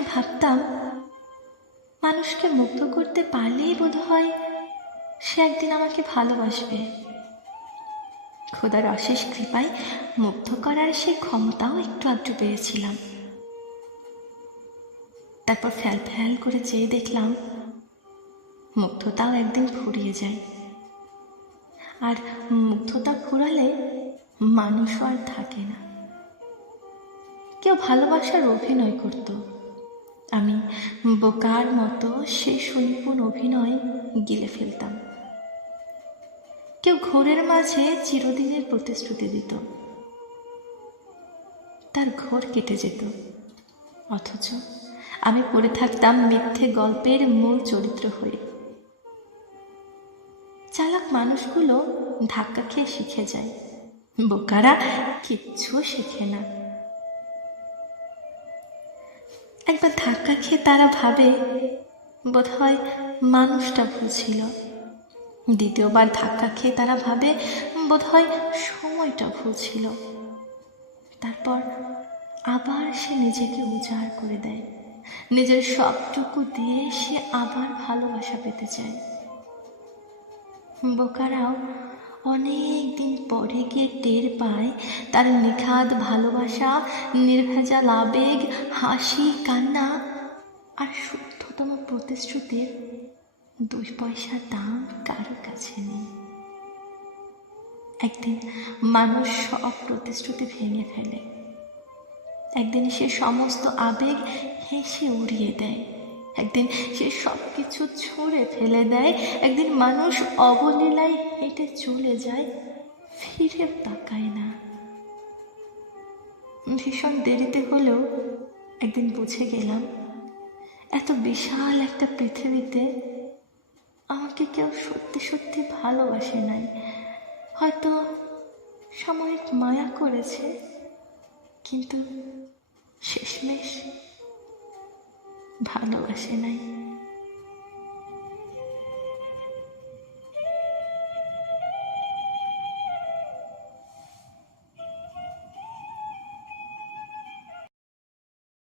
সময় ভাবতাম মানুষকে মুগ্ধ করতে পারলেই বোধহয় সে একদিন আমাকে ভালোবাসবে। খোদার অশেষ কৃপায় মুগ্ধ করার সেই ক্ষমতাও একটু আধটু পেয়েছিলাম। তারপর ফ্যাল ফ্যাল করে চেয়ে দেখলাম মুগ্ধতাও একদিন ফুরিয়ে যায়। আর মুগ্ধতা ফুরালে মানুষও আর থাকে না। কেউ ভালোবাসার অভিনয় করত, আমি বোকার মতো সে সুনিপুণ অভিনয় গিলে ফেলতাম। কেউ ঘোরের মাঝে চিরদিনের প্রতিশ্রুতি দিত, তার ঘোর কেটে যেত, অথচ আমি পড়ে থাকতাম মিথ্যে গল্পের মূল চরিত্র হয়ে। চালাক মানুষগুলো ধাক্কা খেয়ে শিখে যায়, বোকারা কিচ্ছু শেখে না। একবার ধাক্কা খেয়ে তারা ভাবে বোধহয় মানুষটা ভুল ছিল। দ্বিতীয়বার ধাক্কা খেয়ে তারা ভাবে বোধহয় সময়টা ভুল ছিল। তারপর আবার সে নিজেকে উজাড় করে দেয়, নিজের সবটুকু দিয়ে সে আবার ভালোবাসা পেতে চায়। বোকারাও অনেক দিন পরে গিয়ে টের পায় তার নিখাদ ভালোবাসা, নির্ভেজাল আবেগ, হাসি, কান্না আর শুদ্ধতম প্রতিশ্রুতির 2 পয়সার দাম কারো কাছে নেই। একদিন মানুষ সব প্রতিশ্রুতি ভেঙে ফেলে, একদিন সে সমস্ত আবেগ হেসে উড়িয়ে দেয়, একদিন সে সব কিছু ছুঁড়ে ফেলে দেয়, একদিন মানুষ অবলীলায় হেঁটে চলে যায়, ফিরে তাকায় না। ভীষণ দেরিতে হলেও একদিন বুঝে গেলাম এত বিশাল একটা পৃথিবীতে আমাকে কেউ সত্যি সত্যি ভালোবাসে নাই। হয়তো সাময়িক মায়া করেছে, কিন্তু শেষমেশ ভালোবাসে নাই।